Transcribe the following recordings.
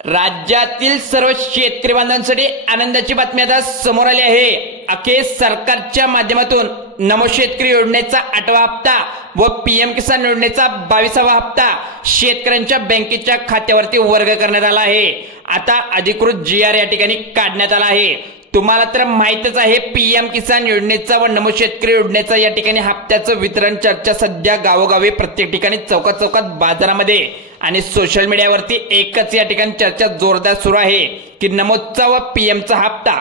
राज्यातील सर्व शेतकरी बांधवांसाठी आनंदाची बातमी आता समोर आली आहे। अखेर सरकारच्या माध्यमातून नमो शेतकरी योजनेचा 8वा हप्ता व पीएम किसान योजनेचा 22वा हप्ता शेतकऱ्यांच्या बँकेच्या खात्यावरती वर्ग करण्यात आला आहे। आता अधिकृत GR या ठिकाणी काढण्यात आला आहे। तुम्हाला तर माहितच आहे, पीएम किसान योजनेचा व नमो शेतकरी योजनेचा या ठिकाणी हप्त्याचं वितरण चर्चा सध्या गावोगावी प्रत्येक ठिकाणी चौकात बाजारामध्ये आणि सोशल मीडियावरती एकच या ठिकाणी चर्चा जोरदार सुरू आहे की नमोचा व पीएमचा हप्ता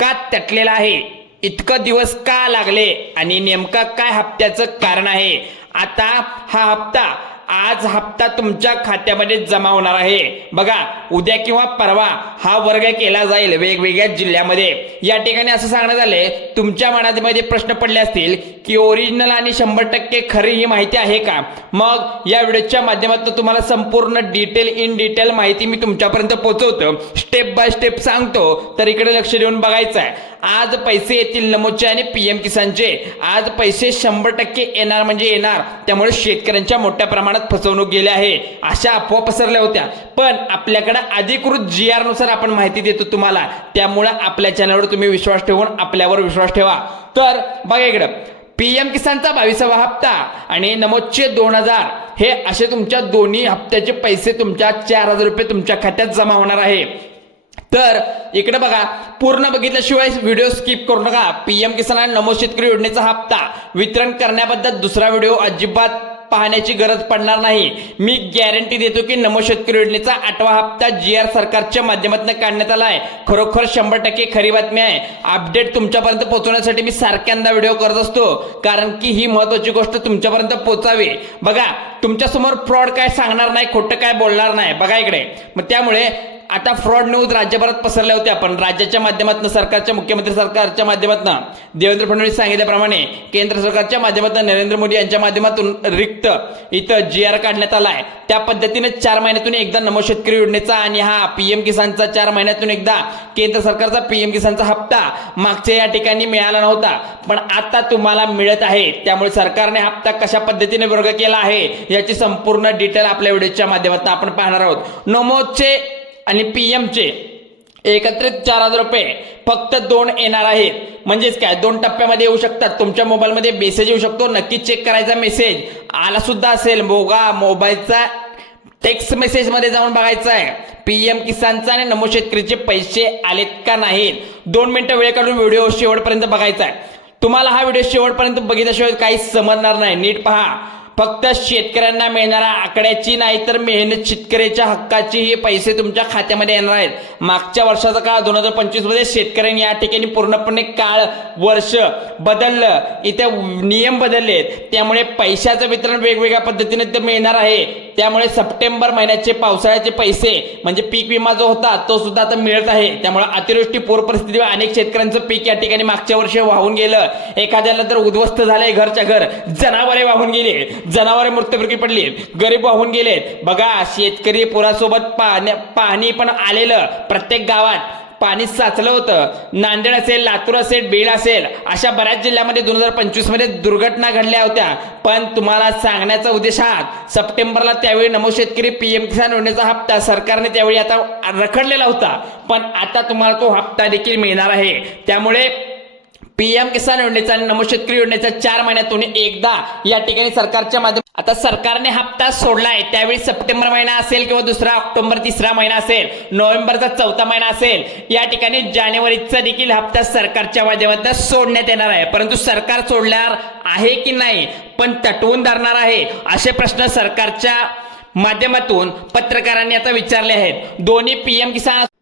का तटलेला आहे, इतकं दिवस का लागले आणि नेमका काय हप्त्याचं कारण आहे। आता हा हप्ता आज हप्ता तुमच्या खात्यामध्ये जमा होणार आहे। बघा, उद्या किंवा परवा हा वर्ग केला जाईल वेगवेगळ्या जिल्ह्यामध्ये। या ठिकाणी असं सांगण्यात आले, तुमच्या मनामध्ये प्रश्न पडले असतील की ओरिजिनल आणि 100% खरी ही माहिती आहे का? मग या व्हिडिओच्या माध्यमातून तुम्हाला संपूर्ण इन डिटेल माहिती मी तुमच्यापर्यंत पोहोचवतो, स्टेप बाय स्टेप सांगतो, तर इकडे लक्ष देऊन बघायचं आहे। आज पैसे येतील नमोचे आणि पीएम किसानचे। आज पैसे 100% येणार म्हणजे येणार, त्यामुळे शेतकऱ्यांच्या मोठ्या प्रमाणात फसवणूक गेली आहे अशा अफवा पसरल्या होत्या। पण आपल्याकडे अधिकृत GR नुसार आपण माहिती देतो तुम्हाला, त्यामुळे आपल्या चॅनलवर तुम्ही विश्वास ठेवून आपल्यावर विश्वास ठेवा। तर बघा, इकडे पीएम किसानचा 22वा हप्ता आणि नमोचे 2000 हे असे तुमच्या दोन्ही हप्त्याचे पैसे तुमच्या 4000 रुपये तुमच्या खात्यात जमा होणार आहे। तर इकडे बघा, पूर्ण बघितल्याशिवाय व्हिडिओ स्किप करू नका। पीएम किसान आणि नमो शेतकरी योजनेचा हप्ता वितरण करण्याबद्दल दुसरा व्हिडिओ अजिबात पाहण्याची गरज पडणार नाही। मी गॅरंटी देतो की नमो शेतकरी योजनेचा 8वा हप्ता GR सरकारच्या माध्यमातून काढण्यात आला आहे। खरोखर 100% खरी बातमी आहे। अपडेट तुमच्यापर्यंत पोहोचवण्यासाठी मी सारख्यांदा व्हिडिओ करत असतो, कारण की ही महत्त्वाची गोष्ट तुमच्यापर्यंत पोहोचावी। बघा, तुमच्यासमोर फ्रॉड काय सांगणार नाही, खोटं काय बोलणार नाही। बघा इकडे, मग त्यामुळे आता फ्रॉड न्यूज राज्यभरात पसरल्या होत्या, पण राज्याच्या माध्यमातून, सरकारच्या मुख्यमंत्री सरकारच्या माध्यमातून देवेंद्र फडणवीस सांगितल्याप्रमाणे केंद्र सरकारच्या माध्यमातून नरेंद्र मोदी यांच्या माध्यमातून रिक्त इथं GR काढण्यात आला आहे। त्या पद्धतीने 4 महिन्यातून एकदा नमो शेतकरी योजनेचा आणि हा पीएम किसानचा 4 महिन्यातून एकदा केंद्र सरकारचा पीएम किसानचा हप्ता मागच्या या ठिकाणी मिळाला नव्हता, पण आता तुम्हाला मिळत आहे। त्यामुळे सरकारने हप्ता कशा पद्धतीने वर्ग केला आहे याची संपूर्ण डिटेल आपल्या व्हिडिओच्या माध्यमातून आपण पाहणार आहोत। नमोचे आणि पीएमचे एकत्रित 4000 रुपये फक्त 2 येणार आहेत। म्हणजेच काय, 2 टप्प्यामध्ये येऊ शकतात। तुमच्या मोबाईलमध्ये मेसेज येऊ शकतो, नक्की चेक करायचा। मेसेज आला सुद्धा असेल, बघा मोबाईलचा टेक्स्ट मेसेज मध्ये जाऊन बघायचं आहे पीएम किसानचा आणि नमो शेतकरीचे पैसे आलेत का नाहीत। 2 मिनिटं वेळ काढून व्हिडिओ शेवटपर्यंत बघायचा आहे। तुम्हाला हा व्हिडिओ शेवटपर्यंत बघितल्याशिवाय काही समजणार नाही, नीट पहा। फक्त शेतकऱ्यांना मिळणारा आकड्याची नाही तर मेहनत शेतकऱ्याच्या हक्काची हे पैसे तुमच्या खात्यामध्ये येणार आहेत। मागच्या वर्षाचा काळ 2025 मध्ये शेतकऱ्यांनी या ठिकाणी पूर्णपणे काळ वर्ष बदललं, इथे नियम बदललेत, त्यामुळे पैशाचं वितरण वेगवेगळ्या पद्धतीने ते मिळणार आहे। त्यामुळे सप्टेंबर महिन्याचे पावसाळ्याचे पैसे म्हणजे पीक विमा जो होता तो सुद्धा आता मिळत आहे। त्यामुळे अतिवृष्टी पूर परिस्थितीवर अनेक शेतकऱ्यांचं पीक या ठिकाणी मागच्या वर्षी वाहून गेलं, एखाद्याला तर उद्ध्वस्त झालंय घरच्या घर, जनावरे वाहून गेले, जनावरे मृत्युमुखी पडली, गरीब वाहून गेलेत। बघा, शेतकरी पुरासोबत पाणी पण आलेलं, प्रत्येक गावात पाणी साचलं होतं। नांदेड असेल, लातूर असेल, बीड असेल, अशा बऱ्याच जिल्ह्यामध्ये 2025 मध्ये दुर्घटना घडल्या होत्या। पण तुम्हाला सांगण्याचा उद्देश हा, सप्टेंबरला त्यावेळी नमो शेतकरी पीएम किसान योजनेचा हप्ता सरकारने त्यावेळी आता रखडलेला होता, पण आता तुम्हाला तो हप्ता देखील मिळणार आहे। त्यामुळे पीएम किसान योजनेचा आणि नमो शेतकरी योजनेचा 4 महिन्यातून एकदा या ठिकाणी सरकारच्या माध्यमातून आता सरकारने हप्ता सोडलाय। त्यावेळी सप्टेंबर महिना असेल किंवा दुसरा ऑक्टोबर 3रा महिना असेल, नोव्हेंबरचा 4था महिना असेल, या ठिकाणी जानेवारीचा देखील हप्ता सरकारच्या माध्यमातून सोडण्यात येणार आहे। परंतु सरकार सोडणार आहे की नाही, पण तटवून धरणार आहे, असे प्रश्न सरकारच्या माध्यमातून पत्रकारांनी आता विचारले आहेत। दोन्ही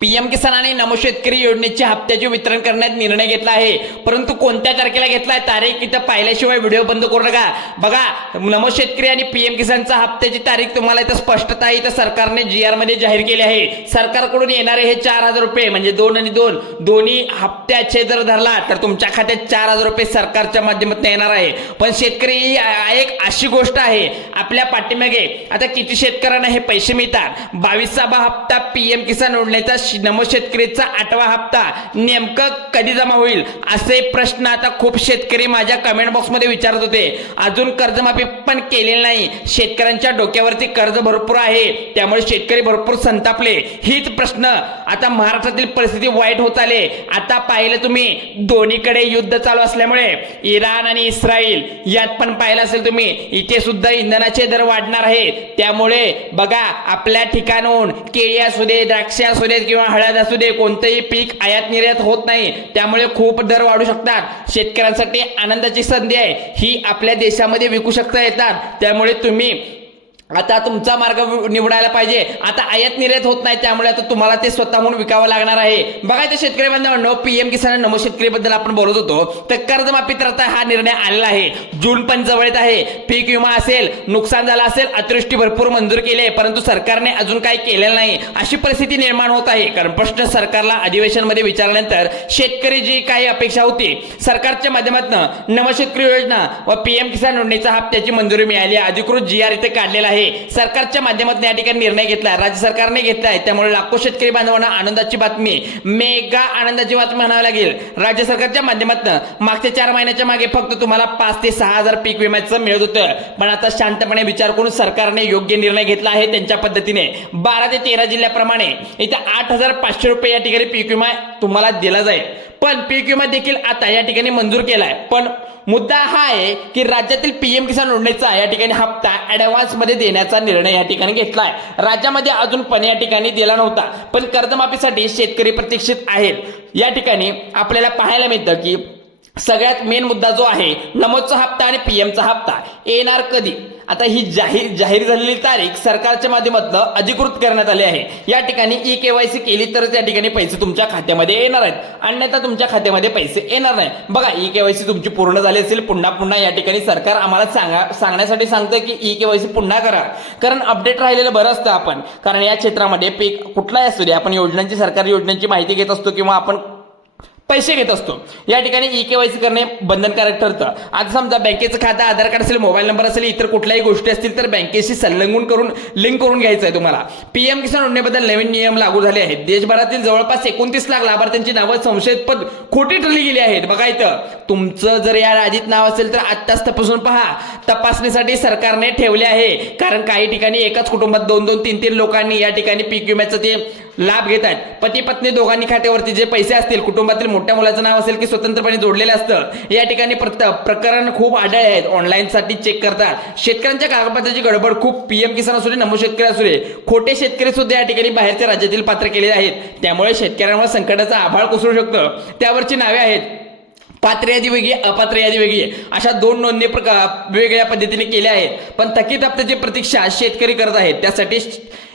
पीएम किसान आणि नमो शेतकरी योजनेचे हप्त्याचे वितरण करण्यात निर्णय घेतला आहे, परंतु कोणत्या तारखेला घेतलाय तारीख इथं पाहिल्याशिवाय व्हिडिओ बंद करू नका। बघा, नमो शेतकरी आणि पीएम किसानचा हप्त्याची तारीख तुम्हाला इथं स्पष्टता इथं सरकारने GR मध्ये जाहीर केली आहे। सरकारकडून येणारे हे 4000 रुपये म्हणजे 2 आणि 2 दोन्ही हप्त्याचे जर धरला तर तुमच्या खात्यात 4000 रुपये सरकारच्या माध्यमातून येणार आहे। पण शेतकरी ही एक अशी गोष्ट आहे, आपल्या पाठीमागे आता किती शेतकऱ्यांना हे पैसे मिळतात। 22वा हप्ता पीएम किसान योजनेचा नमो शेतकरीचा 8वा हप्ता नेमकं कधी जमा होईल असे प्रश्न आता खूप शेतकरी माझ्या कमेंट बॉक्समध्ये विचारत होते। अजून कर्जमाफी पण केलेली नाही, शेतकऱ्यांच्या डोक्यावरती कर्ज भरपूर आहे, त्यामुळे शेतकरी भरपूर संतापले। हीच प्रश्न आता महाराष्ट्रातील परिस्थिती वाईट होत आले। आता पाहिलं तुम्ही दोन्हीकडे युद्ध चालू असल्यामुळे इराण आणि इस्रायल यात पण पाहिलं असेल तुम्ही, इथे सुद्धा इंधनाचे दर वाढणार आहेत। त्यामुळे बघा आपल्या ठिकाणून केळी असू दे, द्राक्ष असू दे किंवा हळद असू दे, कोणतेही पीक आयात निर्यात होत नाही, त्यामुळे खूप दर वाढू शकतात। शेतकऱ्यांसाठी आनंदाची संधी आहे, ही आपल्या देशामध्ये विकू शकता येतात। त्यामुळे तुम्ही आता तुमचा मार्ग निवडायला पाहिजे। आता आयात निर्यात होत नाही, त्यामुळे आता तुम्हाला ते स्वतःहून विकावं लागणार आहे। बघा ते शेतकरी बांधवांनो, पीएम किसान नमो शेतकरी बद्दल आपण बोलत होतो, तर कर्जमाफी तर आता हा निर्णय आलेला आहे। जून पण जवळ येत आहे, पीक विमा असेल, नुकसान झालं असेल, अतिवृष्टी भरपूर मंजूर केली आहे, परंतु सरकारने अजून काही केलेलं नाही, अशी परिस्थिती निर्माण होत आहे। कारण प्रश्न सरकारला अधिवेशनमध्ये विचारल्यानंतर शेतकरी जी काही अपेक्षा होती, सरकारच्या माध्यमातून नमो शेतकरी योजना व पीएम किसान योजनेचा हप्त्याची मंजुरी मिळाली, अधिकृत GR इथे काढलेला आहे। सरकारच्या माध्यमातून या ठिकाणी निर्णय घेतलाय, राज्य सरकारने घेतलाय, त्यामुळे लाखो शेतकरी बांधवांना आनंदाची बातमी, मेगा आनंदाची बातमी म्हणावी लागेल। राज्य सरकारच्या माध्यमातून मागच्या 4 महिन्याच्या मागे फक्त तुम्हाला 5 ते 6 हजार पीक विम्याचं मिळत होतं, पण आता शांतपणे विचार करून सरकारने योग्य निर्णय घेतला आहे त्यांच्या पद्धतीने। 12 ते 13 जिल्ह्याप्रमाणे इथे 8,500 रुपये या ठिकाणी पीक विमा तुम्हाला दिला जाईल। पण पीक विमा देखील आता या ठिकाणी मंजूर केलाय, पण मुद्दा हा आहे की राज्यातील पीएम किसान योजनेचा या ठिकाणी हप्ता ऍडव्हान्स मध्ये देण्याचा निर्णय या ठिकाणी घेतलाय। राज्यामध्ये अजून पण या ठिकाणी दिला नव्हता, पण कर्जमाफीसाठी शेतकरी प्रतीक्षित आहेत। या ठिकाणी आपल्याला पाहायला मिळतं की सगळ्यात मेन मुद्दा जो आहे नमोचा हप्ता आणि पीएमचा हप्ता येणार कधी। आता ही जाहीर झालेली तारीख सरकारच्या माध्यमातून अधिकृत करण्यात आली आहे। या ठिकाणी KYC केली तरच या ठिकाणी पैसे तुमच्या खात्यामध्ये येणार आहेत, अन्यथा तुमच्या खात्यामध्ये पैसे येणार नाही। बघा KYC तुमची पूर्ण झाली असेल, पुन्हा या ठिकाणी सरकार आम्हाला सांगण्यासाठी सांगतं की KYC पुन्हा करा, कारण अपडेट राहिलेलं बरं असतं आपण। कारण या क्षेत्रामध्ये पीक कुठलाही असू दे, आपण योजनांची, सरकारी योजनांची माहिती घेत असतो किंवा आपण पैसे घेत असतो, या ठिकाणी KYC करणे बंधनकारक ठरतं। आता समजा बँकेचं खातं, आधार कार्ड असेल, मोबाईल नंबर असेल, इतर कुठल्याही गोष्टी असतील तर बँकेशी संलग्न करून लिंक करून घ्यायचं आहे तुम्हाला। पीएम किसान योजनेबद्दल नवीन नियम लागू झाले आहेत। देशभरातील जवळपास 29 लाख लाभार्थ्यांची नावं संशयास्पद खोटी ठरली गेली आहेत। बघा इथं तुमचं जर या यादीत नाव असेल तर आत्ताच तपासून पहा, तपासणीसाठी सरकारने ठेवले आहे। कारण काही ठिकाणी एकाच कुटुंबात 2-2, 3-3 लोकांनी या ठिकाणी पीक विम्याचं ते लाभ घेत आहेत। पती पत्नी दोघांनी खात्यावरती जे पैसे असतील, कुटुंबातील मोठ्या मुलाचं नाव असेल की स्वतंत्रपणे जोडलेलं असतं, या ठिकाणी प्रकरण खूप आढळ आहेत। ऑनलाईन साठी चेक करतात। शेतकऱ्यांच्या कागदपत्राची गडबड खूप, पीएम किसान असू दे, नमो शेतकरी असू दे, खोटे शेतकरी सुद्धा या ठिकाणी बाहेरच्या राज्यातील पात्र केलेले आहेत, त्यामुळे शेतकऱ्यांवर संकटाचा आभाळ कोसळू शकतं। त्यावरची नावे आहेत पात्र यादी वेगळी, अपात्र यादी वेगळी, अशा 2 नोंदणी वेगवेगळ्या पद्धतीने केल्या आहेत। पण थकीत हप्त्याची प्रतीक्षा शेतकरी करत आहेत। त्यासाठी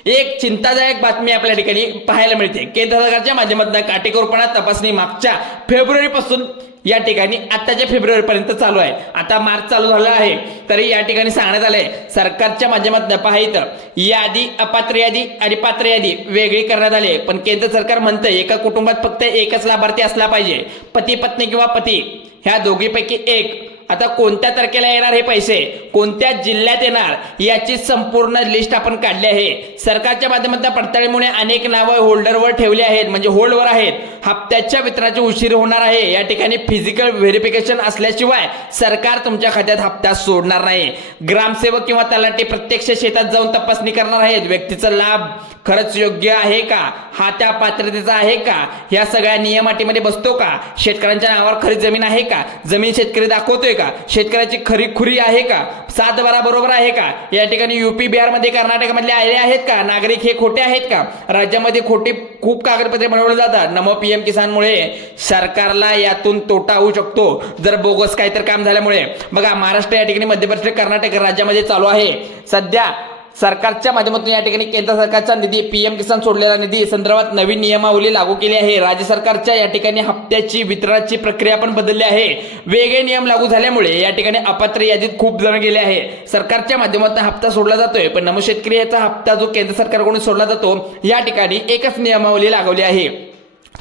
एक चिंतादायक बातमी आपल्या ठिकाणी पाहायला मिळते। केंद्र सरकारच्या माध्यमातून काटेकोरपणा तपासणी मागच्या फेब्रुवारीपासून या ठिकाणी आताच्या फेब्रुवारीपर्यंत चालू आहे। आता मार्च चालू झाला आहे, तरी या ठिकाणी सांगण्यात आलंय सरकारच्या माध्यमातून पाहायचं यादी, अपात्र यादी आणि पात्र यादी वेगळी करण्यात आली। पण केंद्र सरकार म्हणतं एका कुटुंबात फक्त एकच लाभार्थी असला पाहिजे, पती पत्नी किंवा पती ह्या दोघीपैकी एक। आता कोणत्या तारखेला येणार हे पैसे, कोणत्या जिल्ह्यात येणार याची संपूर्ण लिस्ट आपण काढली आहे। सरकारच्या माध्यमातून पडताळणीमुळे अनेक नावं होल्डरवर ठेवली आहेत, म्हणजे होल्डवर आहेत। हप्त्याच्या वितरणाची उशीर होणार आहे। या ठिकाणी फिजिकल व्हेरिफिकेशन असल्याशिवाय सरकार तुमच्या खात्यात हप्ता सोडणार नाही। ग्रामसेवक किंवा तलाठी प्रत्यक्ष शेतात जाऊन तपासणी करणार आहेत। व्यक्तीचा लाभ खरंच योग्य आहे का, हा त्या पात्रतेचा आहे का, या सगळ्या नियमाटीमध्ये बसतो का, शेतकऱ्यांच्या नावावर खरी जमीन आहे का, जमीन शेतकरी दाखवतोय का, शेतकऱ्याची खरी खुरी आहे का, 7/12 बरोबर आहे का, या ठिकाणी UP, बिहार मध्ये, कर्नाटक मधले आले आहेत का, नागरिक हे खोटे आहेत का, राज्यामध्ये खोटी खूप कागदपत्रे बनवली जातात। नमो पीएम किसानमुळे सरकारला यातून तोटा होऊ शकतो, जर बोगस काहीतरी काम झाल्यामुळे। बघा महाराष्ट्र या ठिकाणी, मध्य प्रदेश, कर्नाटक राज्यामध्ये चालू आहे सध्या। सरकारच्या माध्यमातून या ठिकाणी केंद्र सरकारचा निधी, पीएम किसान सोडलेला निधी संदर्भात नवीन नियमावली लागू केली आहे। राज्य सरकारच्या या ठिकाणी हप्त्याची वितरणाची प्रक्रिया पण बदलली आहे। वेगळे नियम लागू झाल्यामुळे या ठिकाणी अपात्र यादीत खूप जण गेले आहे। सरकारच्या माध्यमातून हप्ता सोडला जातोय, पण नमो शेतकरी याचा हप्ता जो केंद्र सरकारकडून सोडला जातो, या ठिकाणी एकच नियमावली लागवली आहे।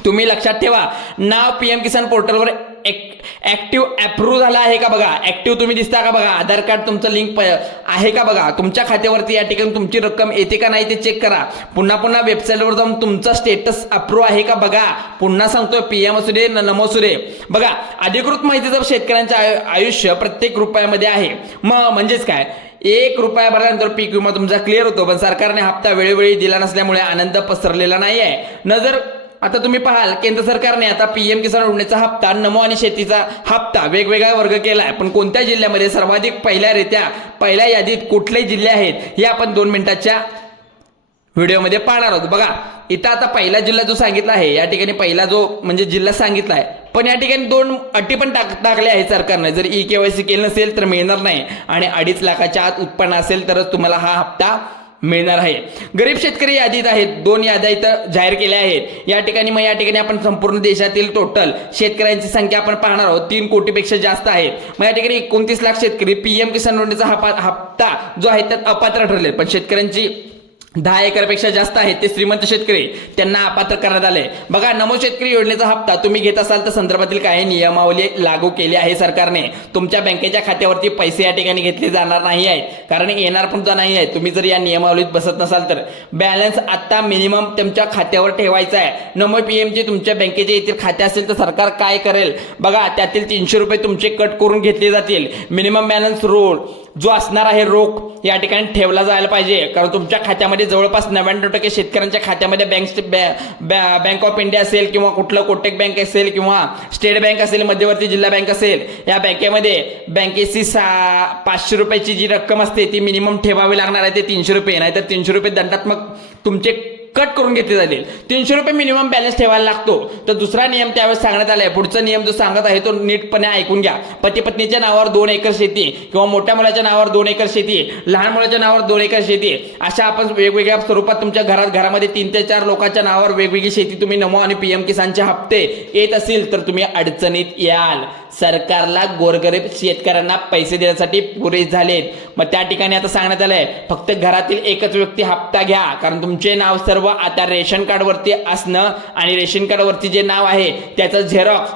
तुम्ही लक्षात ठेवा, नाव पीएम किसान पोर्टलवर ऍक्टिव्ह अप्रूव्ह झाला आहे का बघा, ऍक्टिव्ह तुम्ही दिसता का बघा, आधार कार्ड तुमचं लिंक आहे का बघा, तुमच्या खात्यावरती या ठिकाणी तुमची रक्कम येते का नाही ते चेक करा. पुन्हा पुन्हा वेबसाईटवर जाऊन तुमचा स्टेटस अप्रूव्ह आहे का बघा. पुन्हा सांगतोय पीएम असू दे नमो असू दे बघा, अधिकृत माहितीचं शेतकऱ्यांचं आयुष्य प्रत्येक रुपयामध्ये आहे. म्हणजेच काय, 1 रुपया भरल्यानंतर पीक विमा तुमचा क्लिअर होतो, पण सरकारने हप्ता वेळोवेळी दिला नसल्यामुळे आनंद पसरलेला नाही आहे. नजर आता तुम्ही पाहाल, केंद्र सरकारने आता पीएम किसान योजनेचा हप्ता, नमो आणि शेतीचा हप्ता वेगवेगळा वर्ग केलाय. पण कोणत्या जिल्ह्यामध्ये सर्वाधिक पहिल्या यादीत कुठले जिल्हे आहेत हे आपण 2 मिनिटाच्या व्हिडिओमध्ये पाहणार आहोत. बघा इथं आता पहिला जिल्हा जो सांगितला आहे, या ठिकाणी पहिला जो म्हणजे जिल्हा सांगितला आहे, पण या ठिकाणी 2 अटी पण टाकल्या आहेत सरकारने. जर ई-केवायसी केलं नसेल तर मिळणार नाही, आणि 2.5 लाखाच्या आत उत्पन्न असेल तरच तुम्हाला हा हप्ता मिळणार आहे. गरीब शेतकरी यादीत आहेत, 2 याद्या इथं जाहीर केल्या आहेत. या ठिकाणी आपण संपूर्ण देशातील टोटल शेतकऱ्यांची संख्या आपण पाहणार आहोत, 3 कोटीपेक्षा जास्त आहेत. मग या ठिकाणी 29 लाख शेतकरी पीएम किसान योजनेचा हप्ता जो आहे त्यात अपात्र ठरले. पण शेतकऱ्यांची 10 एकरपेक्षा जास्त आहेत ते श्रीमंत शेतकरी, त्यांना अपात्र करण्यात आले. बघा, नमो शेतकरी योजनेचा हप्ता तुम्ही घेत असाल तर संदर्भातील काही नियमावली लागू केली आहे सरकारने. तुमच्या बँकेच्या खात्यावरती पैसे या ठिकाणी घेतले जाणार नाही आहेत, कारण येणार पण नाही आहे. तुम्ही जर या नियमावलीत बसत नसाल तर बॅलन्स आता मिनिमम तुमच्या खात्यावर ठेवायचा आहे. नमो पीएमचे तुमच्या बँकेचे येथील खाते असेल तर सरकार काय करेल बघा, त्यातील 300 रुपये तुमचे कट करून घेतले जातील. मिनिमम बॅलन्स रोल जो असणार आहे रोख या ठिकाणी ठेवला जायला पाहिजे, कारण तुमच्या खात्यामध्ये जवळपास 99% शेतकऱ्यांच्या खात्यामध्ये बँक ऑफ इंडिया असेल किंवा कुठलं कोटक बँक असेल किंवा स्टेट बँक असेल, मध्यवर्ती जिल्हा बँक असेल, या बँकेमध्ये बँकेची 500 रुपयाची जी रक्कम असते ती मिनिमम ठेवावी लागणार आहे. ते 300 रुपये, नाहीतर 300 रुपये दंडात्मक तुमचे कट करून घेतले जातील. 300 रुपये मिनिमम बॅलन्स ठेवायला लागतो. तर दुसरा नियम त्यावेळेस सांगण्यात आलाय. पुढचा नियम जो सांगत आहे तो नीटपणे ऐकून घ्या. पती पत्नीच्या नावावर 2 एकर शेती किंवा मोठ्या मुलाच्या नावावर 2 एकर शेती, लहान मुलाच्या नावावर 2 एकर शेती, अशा आपण वेगवेगळ्या स्वरूपात तुमच्या घरामध्ये 3 ते 4 लोकांच्या नावावर वेगवेगळी शेती तुम्ही नमो आणि पीएम किसानचे हप्ते येत असतील तर तुम्ही अडचणीत याल. सरकारला गोरगरीब शेतकऱ्यांना पैसे देण्यासाठी पुरेसे झालेत. मग त्या ठिकाणी आता सांगण्यात आलंय फक्त घरातील एकच व्यक्ती हप्ता घ्या, कारण तुमचे नाव सर्व आता रेशन कार्ड वरती असणं आणि रेशन कार्ड वरती जे नाव आहे त्याचं झेरॉक्स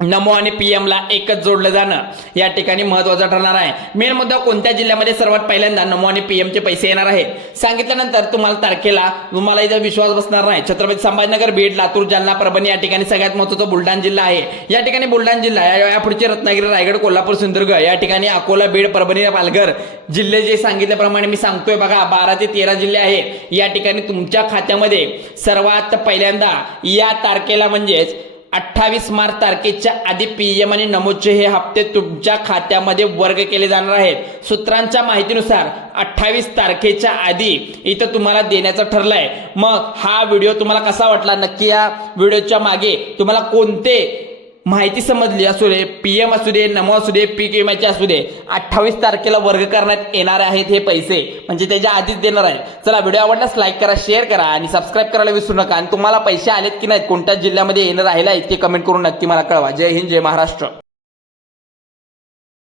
नमो आणि पीएम ला एकच जोडलं जाणं या ठिकाणी महत्वाचं ठरणार आहे. मेन मुद्दा, कोणत्या जिल्ह्यामध्ये सर्वात पहिल्यांदा नमो आणि पीएमचे पैसे येणार आहेत सांगितल्यानंतर तुम्हाला तारखेला तुम्हाला इथं विश्वास बसणार नाही. छत्रपती संभाजीनगर, बीड, लातूर, जालना, परभणी, या ठिकाणी सगळ्यात महत्वाचा बुलढाणा जिल्हा आहे. या ठिकाणी बुलढाणा जिल्हा, यापुढचे रत्नागिरी, रायगड, कोल्हापूर, सिंधुदुर्ग, या ठिकाणी अकोला, बीड, परभणी, पालघर जिल्हे जे सांगितल्याप्रमाणे मी सांगतोय बघा, 12 ते 13 जिल्हे आहेत. या ठिकाणी तुमच्या खात्यामध्ये सर्वात पहिल्यांदा या तारखेला म्हणजेच 28 मार्च तारखेच्या आधी पीएम आणि नमोचे हे हप्ते तुमच्या खात्यामध्ये वर्ग केले जाणार आहेत. सूत्रांच्या माहितीनुसार 28 तारखेच्या आधी इथं तुम्हाला देण्याचं ठरलंय. मग हा व्हिडिओ तुम्हाला कसा वाटला, नक्की या व्हिडिओच्या मागे तुम्हाला कोणते माहिती समजली असू दे, पीएम असू दे, नमो असू दे, पीक विम्याचे असू दे, 28 तारखेला वर्ग करण्यात येणार आहेत हे पैसे, म्हणजे त्याच्या आधीच देणार आहे. चला, व्हिडिओ आवडल्यास लाईक करा, शेअर करा आणि सबस्क्राईब करायला विसरू नका. आणि तुम्हाला पैसे आलेत की नाहीत, कोणत्या जिल्ह्यामध्ये येणं राहिलं आहे ते कमेंट करून नक्की मला कळवा. जय हिंद, जय महाराष्ट्र.